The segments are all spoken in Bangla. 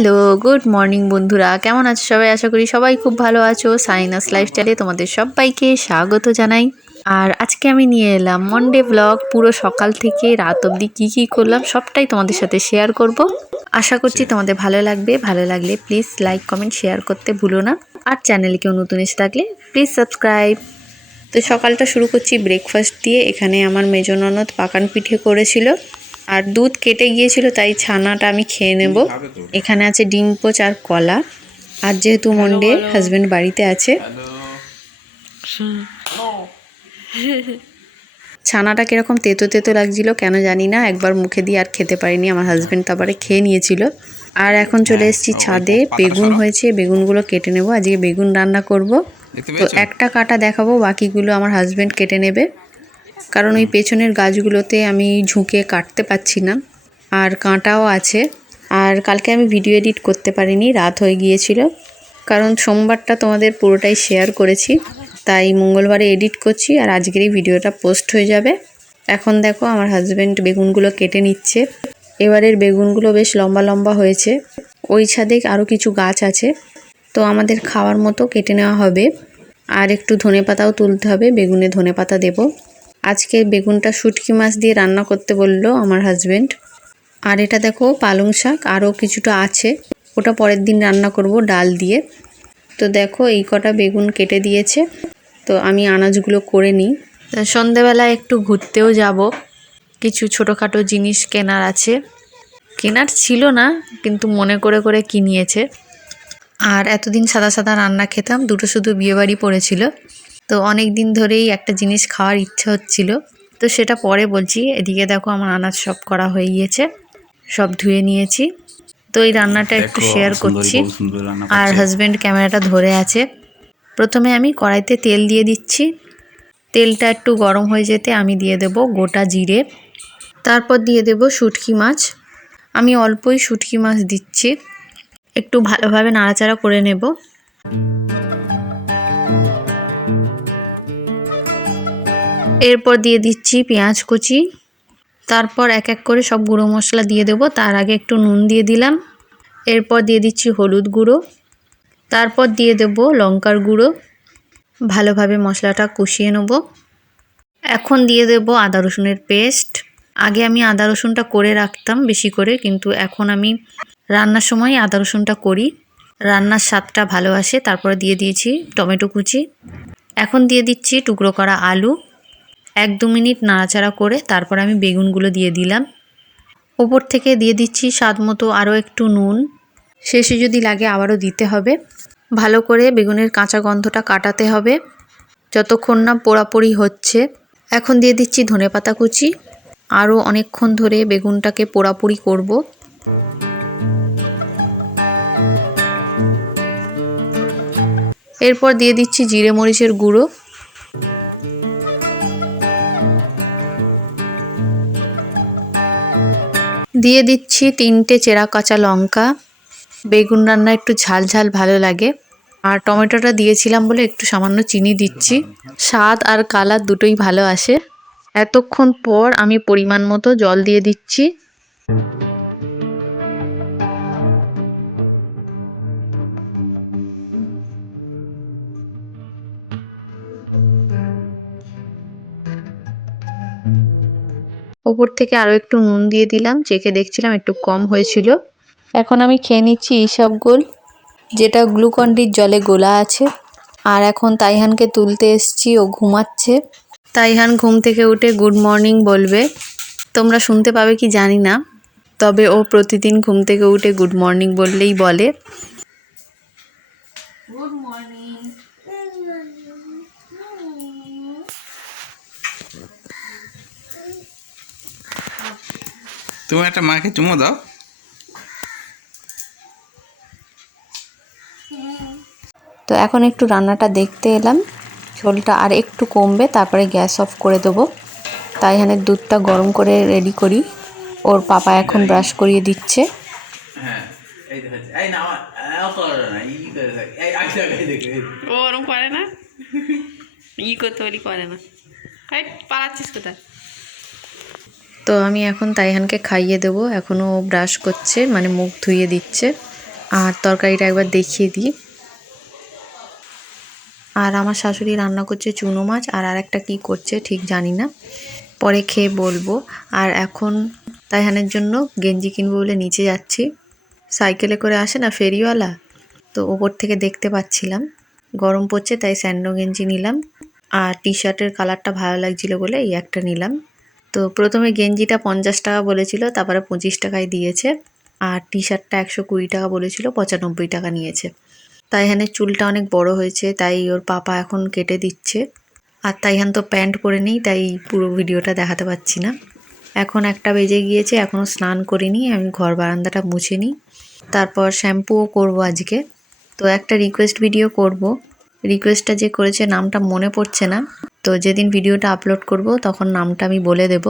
হ্যালো গুড মর্নিং বন্ধুরা। কেমন আছো সবাই? আশা করি সবাই খুব ভালো আছো। সাইনাস লাইফস্টাইলে তোমাদের সবাইকে স্বাগত জানাই। আর আজকে আমি নিয়ে এলাম মন্ডে ব্লগ পুরো সকাল থেকে রাত অবধি কী কী করলাম সবটাই তোমাদের সাথে শেয়ার করব। আশা করছি তোমাদের ভালো লাগবে। ভালো লাগলে প্লিজ লাইক কমেন্ট শেয়ার করতে ভুলো না। আর চ্যানেলে কেউ নতুন এসে থাকলে প্লিজ সাবস্ক্রাইব তো সকালটা শুরু করছি ব্রেকফাস্ট দিয়ে। এখানে আমার মেজো ননদ পাকান পিঠে করেছিল। আর দুধ কেটে গিয়েছিল তাই ছানাটা আমি খেয়ে নেব। এখানে আছে ডিম পোচ আর কলা। আর যেহেতু মন্ডে হাজবেন্ড বাড়িতে আছে। ছানাটা কীরকম তেতো তেতো লাগছিল কেন জানি না একবার মুখে দিয়ে আর খেতে পারিনি আমার হাজবেন্ড তারপরে খেয়ে নিয়েছিল। আর এখন চলে এসেছি ছাদে বেগুন হয়েছে বেগুনগুলো কেটে নেব আজকে বেগুন রান্না করব। তো একটা কাটা দেখাবো বাকিগুলো আমার হাজবেন্ড কেটে নেবে। কারণ ওই পেছনের গাছগুলোতে আমি ঝুঁকে কাটতে পারছি না। আর কাঁটাও আছে। আর কালকে আমি ভিডিও এডিট করতে পারিনি, রাত হয়ে গিয়েছিল। কারণ সোমবারটা তোমাদের পুরোটাই শেয়ার করেছি। তাই মঙ্গলবারে এডিট করছি আর আজকের এই ভিডিওটা পোস্ট হয়ে যাবে। এখন দেখো আমার হাজব্যান্ড বেগুনগুলো কেটে নিচ্ছে। এবারের বেগুনগুলো বেশ লম্বা লম্বা হয়েছে। ওই ছাদে আরও কিছু গাছ আছে। তো আমাদের খাওয়ার মতো কেটে নেওয়া হবে। আর একটু ধনে পাতাও তুলতে হবে, বেগুনে ধনে পাতা দেবো। আজকে বেগুনটা শুটকি মাছ দিয়ে রান্না করতে বলল আমার হাজবেন্ড আর এটা দেখো পালং শাক, আরও কিছুটা আছে। ওটা পরের দিন রান্না করব ডাল দিয়ে। তো দেখো এই কটা বেগুন কেটে দিয়েছে। তো আমি আনাজগুলো করে নিই। সন্ধেবেলা একটু ঘুরতেও যাব। কিছু ছোটোখাটো জিনিস কেনার আছে। কেনার ছিল না, কিন্তু মনে করে করে কিনিয়েছে। আর এতদিন সাদা সাদা রান্না খেতাম, দুটো শুধু বিয়েবাড়ি পড়েছিল। তো অনেক দিন ধরেই একটা জিনিস খাওয়ার ইচ্ছা হচ্ছিল। তো সেটা পরে বলছি এদিকে দেখো আমার আনাজ সব করা হয়ে গিয়েছে সব ধুয়ে নিয়েছি। তো এই রান্নাটা একটু শেয়ার করছি। আর। হাজব্যান্ড ক্যামেরাটা ধরে আছে। প্রথমে আমি কড়াইতে তেল দিয়ে দিচ্ছি। তেলটা একটু গরম হয়ে যেতে আমি দিয়ে দেব গোটা জিরে। তারপর দিয়ে দেব শুটকি মাছ। আমি অল্পই শুটকি মাছ দিচ্ছি। একটু ভালোভাবে নাড়াচাড়া করে নেব। এরপর দিয়ে দিচ্ছি পেঁয়াজ কুচি। তারপর এক এক করে সব গুঁড়ো মশলা দিয়ে দেবো। তার আগে একটু নুন দিয়ে দিলাম। এরপর দিয়ে দিচ্ছি হলুদ গুঁড়ো। তারপর দিয়ে দেব লঙ্কার গুঁড়ো। ভালোভাবে মশলাটা কষিয়ে নেব। এখন দিয়ে দেব আদা রসুনের পেস্ট। আগে আমি আদা রসুনটা করে রাখতাম বেশি করে, কিন্তু এখন আমি রান্নার সময় আদা রসুনটা করি। রান্নার স্বাদটা ভালো আসে। তারপরে দিয়ে দিয়েছি টমেটো কুচি। এখন দিয়ে দিচ্ছি টুকরো করা আলু। এক দু মিনিট নাড়াচাড়া করে তারপর আমি বেগুনগুলো দিয়ে দিলাম। ওপর থেকে দিয়ে দিচ্ছি স্বাদ মতো আরও একটু নুন। শেষে যদি লাগে আবারও দিতে হবে। ভালো করে বেগুনের কাঁচা গন্ধটা কাটাতে হবে। যতক্ষণ না পোড়াপোড়ি হচ্ছে। এখন দিয়ে দিচ্ছি ধনেপাতা কুচি। আরও অনেকক্ষণ ধরে বেগুনটাকে পোড়াপুরি করব। এরপর দিয়ে দিচ্ছি জিরে মরিচের গুঁড়ো। দিয়ে দিচ্ছি তিনটে চেরা কাঁচা লঙ্কা। বেগুন রান্না একটু ঝাল ঝাল ভালো লাগে। আর টমেটোটা দিয়েছিলাম বলে একটু সামান্য চিনি দিচ্ছি। স্বাদ আর কালার দুটোই ভালো আসে। এতক্ষণ পর আমি পরিমাণ মতো জল দিয়ে দিচ্ছি। ওপর থেকে আরও একটু নুন দিয়ে দিলাম, চেখে দেখছিলাম একটু কম হয়েছিল। এখন আমি খেয়ে নিচ্ছি এইসব গোল, যেটা গ্লুকন্ডির জলে গোলা আছে। আর এখন তাইহানকে তুলতে এসছি, ও ঘুমাচ্ছে। তাইহান ঘুম থেকে উঠে গুড মর্নিং বলবে। তোমরা শুনতে পাবে কি জানি না, তবে ও প্রতিদিন ঘুম থেকে উঠে গুড মর্নিং বললেই বলে। Good morning. তুমি একটা মাকে চুমো দাও। তো এখন একটু রান্নাটা দেখতে এলাম। ঝোলটা আর একটু কমবে তারপরে গ্যাস অফ করে দেবো। তাই এখানে দুধটা গরম করে রেডি করি। ওর পাপা এখন ব্রাশ করিয়ে দিচ্ছে। হ্যাঁ এই দেখো এই না করো না ই করে এই আগে আগে দেখো ও ওরম করে না? ই করতে বলি করে না। পালাচ্ছিস কোথায়? তো আমি এখন তাইহানকে খাইয়ে দেবো। এখনও ব্রাশ করছে মানে মুখ ধুয়ে দিচ্ছে। আর তরকারিটা একবার দেখিয়ে দিই। আর আমার শাশুড়ি রান্না করছে চুনো মাছ, আর আরেকটা কি করছে ঠিক জানি না। পরে খেয়ে বলব। আর এখন তাইহানের জন্য গেঞ্জি কিনবো বলে নিচে যাচ্ছি। সাইকেলে করে আসে না ফেরিওয়ালা? তো ওপর থেকে দেখতে পাচ্ছিলাম। গরম পড়ছে, তাই স্যান্ডো গেঞ্জি নিলাম। আর টি শার্টের কালারটা ভালো লাগছিল বলে এই একটা নিলাম। প্রথমে গেঞ্জিটা পঞ্চাশ টাকা বলেছিল, তারপরে পঁচিশ টাকায় দিয়েছে। আর টি শার্টটা একশো কুড়ি টাকা বলেছিল, পঁচানব্বই টাকা নিয়েছে। তাইহানের চুলটা অনেক বড় হয়েছে, তাই ওর পাপা এখন কেটে দিচ্ছে। আর তাই তাইহান তো প্যান্ট পরে নেই, তাই পুরো ভিডিওটা দেখাতে পাচ্ছি না। এখন একটা বেজে গিয়েছে এখনও স্নান করিনি, আমি ঘর বারান্দাটা মুছে নিই। তারপর শ্যাম্পুও করব আজকে। তো একটা রিকোয়েস্ট ভিডিও করব। রিকোয়েস্টটা যে করেছে নামটা মনে পড়ছে না। তো যেদিন ভিডিওটা আপলোড করব, তখন নামটা আমি বলে দেব।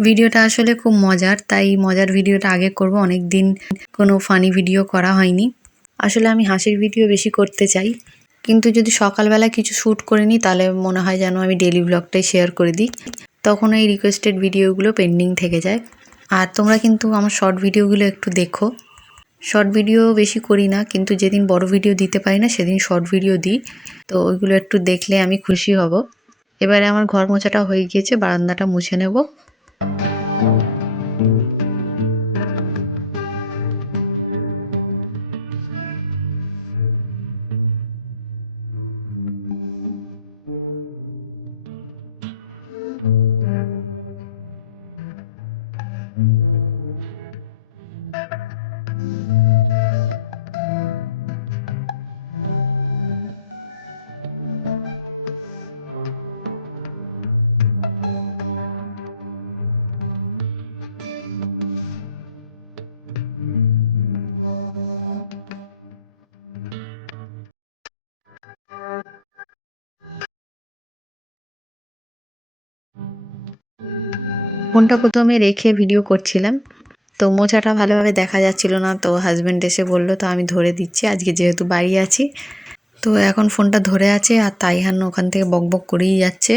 ভিডিওটা আসলে খুব মজার, তাই মজার ভিডিওটা আগে করব। অনেক দিন কোনো ফানি ভিডিও করা হয়নি। আসলে আমি হাসির ভিডিও বেশি করতে চাই। কিন্তু যদি সকালবেলা কিছু শ্যুট করে নিই, তাহলে মনে হয় যেন আমি ডেলি ব্লগটাই শেয়ার করে দিই। তখন এই রিকোয়েস্টেড ভিডিওগুলো পেন্ডিং থেকে যায়। আর তোমরা কিন্তু আমার শর্ট ভিডিওগুলো একটু দেখো। শর্ট ভিডিও বেশি করি না, কিন্তু যেদিন বড় ভিডিও দিতে পারি না, সেদিন শর্ট ভিডিও দিই। তো ওইগুলো একটু দেখলে আমি খুশি হব। এবারে আমার ঘর মোছাটা হয়ে গিয়েছে, বারান্দাটা মুছে নেব। ফোনটা প্রথমে রেখে ভিডিও করছিলাম। তো মোছাটা ভালোভাবে দেখা যাচ্ছিল না, তো হাজব্যান্ড এসে বলল, তো আমি ধরে দিচ্ছি, আজকে যেহেতু বাড়ি আছি। তো এখন ফোনটা ধরে আছে আর তাইহান ওখান থেকে বক বক করেই যাচ্ছে।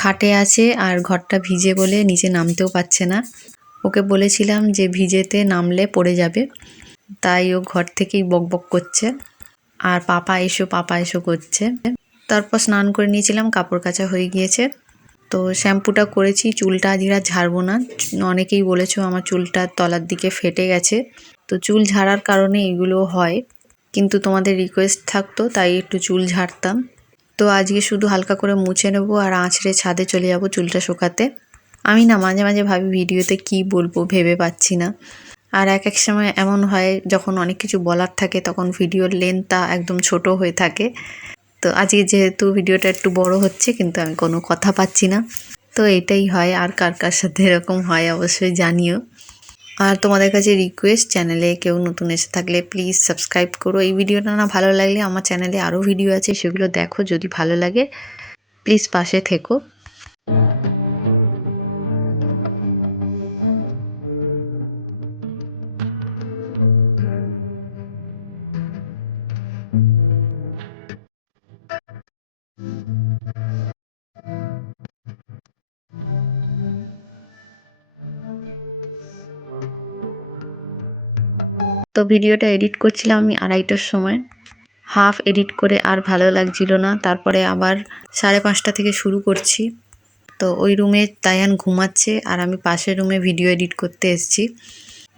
খাটে আছে আর ঘরটা ভিজে বলে নিচে নামতেও পারছে না। ওকে বলেছিলাম যে ভিজেতে নামলে পড়ে যাবে, তাই ও ঘর থেকেই বক বক করছে। আর পাপা এসো পাপা এসো করছে। তারপর স্নান করে নিয়েছিলাম, কাপড় কাচা হয়ে গিয়েছে। তো শ্যাম্পুটা করেছি, চুলটা আজকে আর ঝাড়বো না। অনেকেই বলেছ আমার চুলটা তলার দিকে ফেটে গেছে। তো চুল ঝাড়ার কারণে এগুলো হয়। কিন্তু তোমাদের রিকোয়েস্ট থাকতো, তাই একটু চুল ঝাড়তাম। তো আজকে শুধু হালকা করে মুছে নেব আর আঁচড়ে ছাদে চলে যাব চুলটা শুকাতে। আমি না মাঝে মাঝে ভাবি ভিডিওতে কি বলব ভেবে পাচ্ছি না। আর এক এক সময় এমন হয়, যখন অনেক কিছু বলার থাকে, তখন ভিডিওর লেন্থটা একদম ছোট হয়ে থাকে। তো আজকে যেহেতু ভিডিওটা একটু বড় হচ্ছে, কিন্তু আমি কোনো কথা পাচ্ছি না। তো এটাই হয়, আর কার কার সাথে এরকম হয় অবশ্যই জানিও। আর তোমাদের কাছে রিকোয়েস্ট চ্যানেলে কেউ নতুন এসে থাকলে প্লিজ সাবস্ক্রাইব করো। এই ভিডিওটা না ভালো লাগলে আমার চ্যানেলে আরও ভিডিও আছে, সেগুলো দেখো যদি ভালো লাগে। প্লিজ পাশে থেকো। তো ভিডিওটা এডিট করছিলাম আমি আড়াইটার সময়। হাফ এডিট করে আর ভালো লাগছিল না। তারপরে আবার সাড়ে পাঁচটা থেকে শুরু করছি। তো ওই রুমে তাইয়ান ঘুমাচ্ছে আর আমি পাশের রুমে ভিডিও এডিট করতে এসেছি।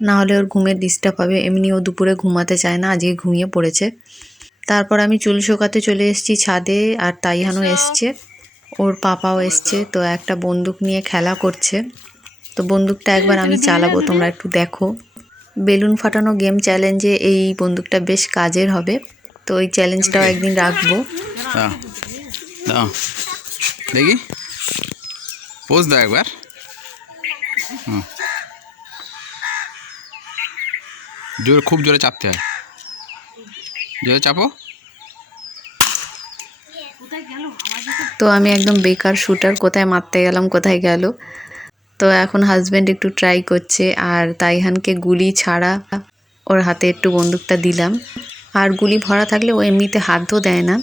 না হলে ওর ঘুমের ডিস্টার্ব হবে। এমনি ও দুপুরে ঘুমাতে চায় না আজকে ঘুমিয়ে পড়েছে। তারপর আমি চুল শোকাতে চলে এসেছি ছাদে আর তাইহানও এসছে। ওর পাপাও এসছে। তো একটা বন্দুক নিয়ে খেলা করছে। তো বন্দুকটা একবার আমি চালাবো তোমরা একটু দেখো। বেলুন ফাটানো গেম চ্যালেঞ্জে এই বন্দুকটা বেশ কাজের হবে। তো ওই চ্যালেঞ্জটাও একদিন রাখব। দেখি। পোজ দাও একবার। জোরে খুব জোরে চাপতে হয়। জোরে চাপো। তো আমি একদম বেকার শুটার কোথায় মারতে গেলাম কোথায় গেল? তো এখন হাজব্যান্ড একটু ট্রাই করছে আর তাইহানকে গুলি ছাড়া ওর হাতে একটু বন্দুকটা দিলাম। আর গুলি ভরা থাকলে ও এমনিতে হাতও দেয় না।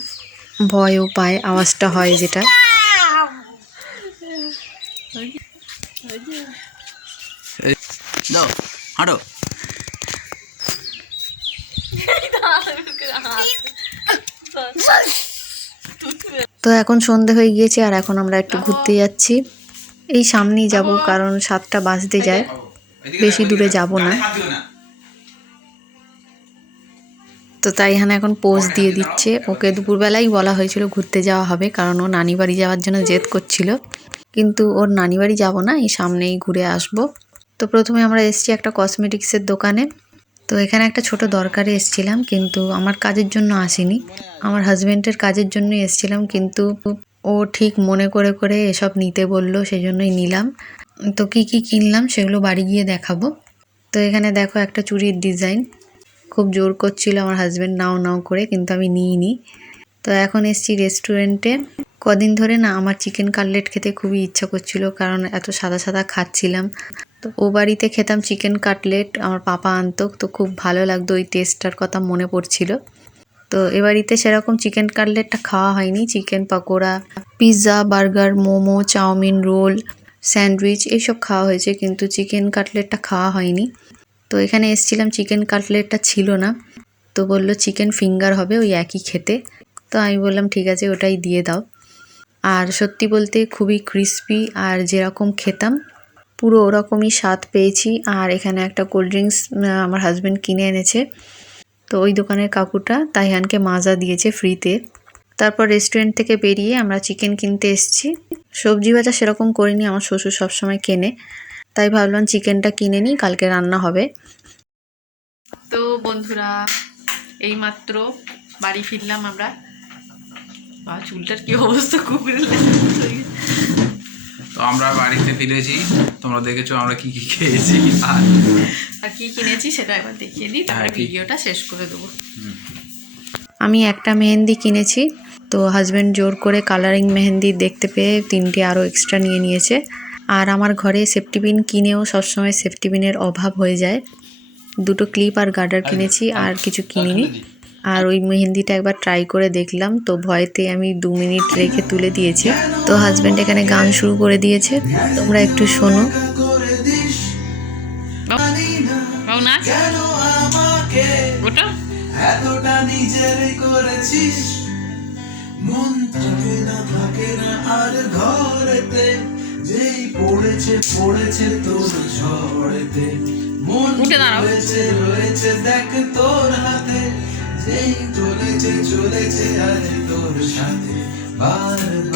ভয়ও পায় আওয়াজটা হয় যেটা। হাঁটো। তো এখন সন্ধে হয়ে গিয়েছে আর এখন আমরা একটু ঘুরতে যাচ্ছি। এই সামনেই যাব কারণ সাতটা বাজতে যায়। বেশি দূরে যাব না। তো তাই এখানে এখন পোজ দিয়ে দিচ্ছে। ওকে দুপুরবেলাই বলা হয়েছিল ঘুরতে যাওয়া হবে কারণ ও নানি বাড়ি যাওয়ার জন্য জেদ করছিল। কিন্তু ওর নানি বাড়ি যাব না এই সামনেই ঘুরে আসব। তো প্রথমে আমরা এসেছি একটা কসমেটিক্সের দোকানে। তো এখানে একটা ছোট দরকারে এসেছিলাম কিন্তু আমার কাজের জন্য আসিনি। আমার হাজবেন্ডের কাজের জন্যই এসেছিলাম কিন্তু ও ঠিক মনে করে করে এসব নিতে বলল সেই জন্যই নিলাম। তো কি কি কিনলাম সেগুলো বাড়ি গিয়ে দেখাবো। তো এখানে দেখো একটা চুড়ির ডিজাইন। খুব জোর করছিল আমার হাজব্যান্ড নাও নাও করে, কিন্তু আমি নিইনি। তো এখন এসছি রেস্টুরেন্টে। কদিন ধরে না আমার চিকেন কাটলেট খেতে খুবই ইচ্ছা করছিল, কারণ এত সাদা সাদা খাচ্ছিলাম। তো ও বাড়িতে খেতাম চিকেন কাটলেট, আমার পাপা আনতো, তো খুব ভালো লাগতো, ওই টেস্টটার কথা মনে পড়ছিল। তো এ বাড়িতে সেরকম চিকেন কাটলেটটা খাওয়া হয়নি। Chicken pakora pizza burger momo, chowmein, roll, sandwich এইসব খাওয়া হয়েছে কিন্তু চিকেন কাটলেটটা খাওয়া হয়নি। তো এখানে এসছিলাম চিকেন কাটলেটটা ছিল না। তো বলল চিকেন ফিঙ্গার হবে ওই একই খেতে। তো আমি বললাম, ঠিক আছে, ওটাই দিয়ে দাও। আর সত্যি বলতে খুবই ক্রিস্পি আর যেরকম খেতাম, পুরো ওরকমই স্বাদ পেয়েছি। আর এখানে একটা কোল্ড ড্রিঙ্কস আমার হাজব্যান্ড কিনে এনেছে। তো ওই দোকানের কাকুটা তাইহানকে মাজা দিয়েছে ফ্রিতে। তারপর রেস্টুরেন্ট থেকে বেরিয়ে আমরা চিকেন কিনতে এসেছি। সবজি ভাজা সেরকম করিনি, আমার শ্বশুর সবসময় কেনে। তাই ভাবলাম চিকেনটা কিনে নিই, কালকে রান্না হবে। তো বন্ধুরা, এইমাত্র বাড়ি ফিরলাম আমরা। চুলটার কি অবস্থা কুকুরের তো আমরা বাড়িতে ফিরেছি তোমরা দেখেছ আমরা কি কি খেয়েছি আর আর কি কিনেছি সেটা একবার দেখিয়ে দিই তারপরে হ্যাঁ, ভিডিওটা শেষ করে দেবো। আমি একটা মেহেন্দি কিনেছি তো হাজব্যান্ড জোর করে কালারিং মেহেন্দি দেখতে পেয়ে তিনটে আরও এক্সট্রা নিয়ে নিয়েছে। আর আমার ঘরে সেফটি পিন কিনেও সবসময় সেফটি পিনের অভাব হয়ে যায়। দুটো ক্লিপ আর গার্ডার কিনেছি আর কিছু কিনিনি। আর ওই মেহেন্দিটা একবার ট্রাই করে দেখলাম তো ভয়তে আমি দু মিনিট রেখে তুলে দিয়েছি। তো হাজব্যান্ড এখানে গান শুরু করে দিয়েছে তোমরা একটু শোনো। বাবু নাচ ওটা? এতটা নিজের করেছিস। মন থাকে না থাকে না আর ঘরেতে। যেই পড়েছে পড়েছে তোর ঝড়েতে। মন উঠে দাঁড়াও। রয়েছে রয়েছে দেখ তোর হাতে। যেই চলেছে চলেছে আজ তোর সাথে বারবার